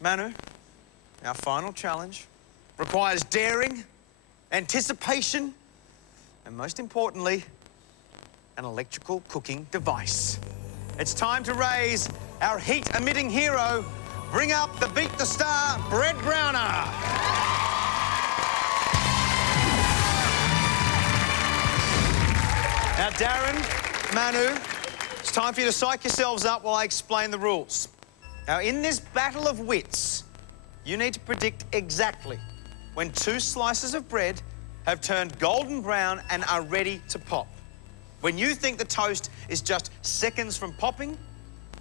Manu, our final challenge requires daring, anticipation, and most importantly, an electrical cooking device. It's time to raise our heat-emitting hero. Bring up the Beat the Star bread browner. Now, Darren, Manu, it's time for you to psych yourselves up while I explain the rules. Now, in this battle of wits, you need to predict exactly when 2 slices of bread have turned golden brown and are ready to pop. When you think the toast is just seconds from popping,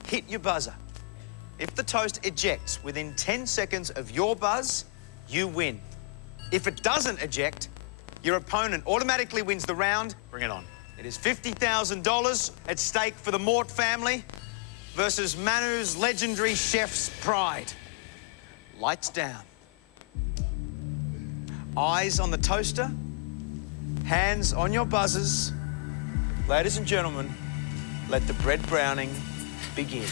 hit your buzzer. If the toast ejects within 10 seconds of your buzz, you win. If it doesn't eject, your opponent automatically wins the round. Bring it on. It is $50,000 at stake for the Mort family versus Manu's legendary chef's pride. Lights down. Eyes on the toaster, hands on your buzzers. Ladies and gentlemen, let the bread browning begin.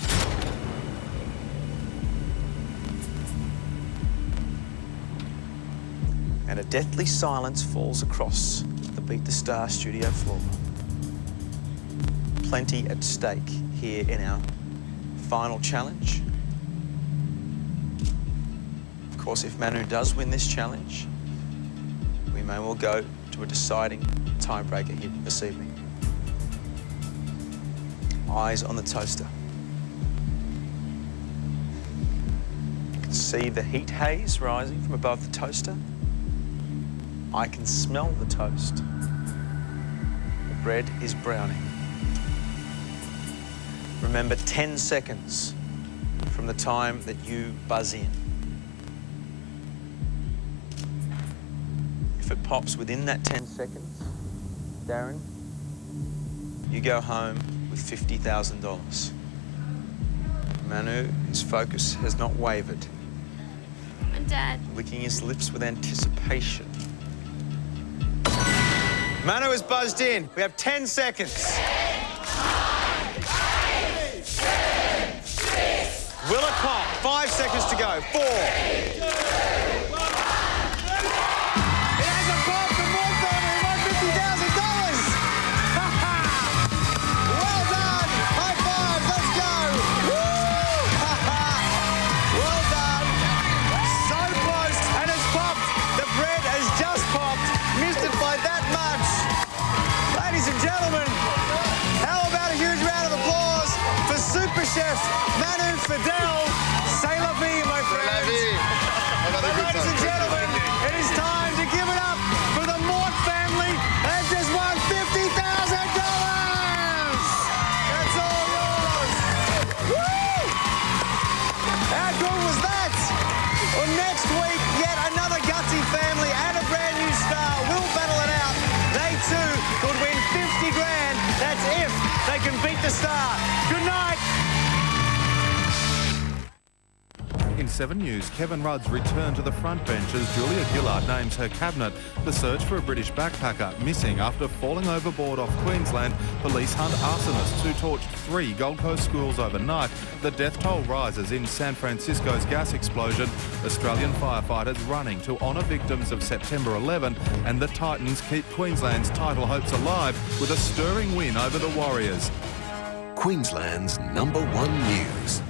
And a deathly silence falls across the Beat the Star studio floor. Plenty at stake here in our final challenge. Of course, if Manu does win this challenge, we may well go to a deciding tiebreaker here this evening. Eyes on the toaster. You can see the heat haze rising from above the toaster. I can smell the toast. The bread is browning. Remember, 10 seconds from the time that you buzz in. If it pops within that 10 seconds, Darren, you go home with $50,000. Manu, his focus has not wavered. And Dad. Licking his lips with anticipation. Manu is buzzed in. We have 10 seconds. 10, 9, 8, 7, 6. Will it pop? 5 seconds to go. 4. 3, 2, 1. It hasn't popped. The Mort family won $50,000. Well done. High five. Let's go. Woo! Well done. So close. And it's popped. The bread has just popped. Missed it by that much. Ladies and gentlemen, how about a huge round of applause for Super Chef Manu Feildel. C'est la vie, my friends. Ladies and gentlemen, it is time to give it up for the Mort family. They've just won $50,000. That's all yours. Woo! How good was that? Well, next week, yet another gutsy family and a brand new star will battle it out. They too could win 50 grand. That's if they can beat the Star. Good night. In 7 News, Kevin Rudd's return to the front bench as Julia Gillard names her cabinet. The search for a British backpacker missing after falling overboard off Queensland. Police hunt arsonists who torched 3 Gold Coast schools overnight. The death toll rises in San Francisco's gas explosion. Australian firefighters running to honour victims of September 11. And the Titans keep Queensland's title hopes alive with a stirring win over the Warriors. Queensland's #1 News.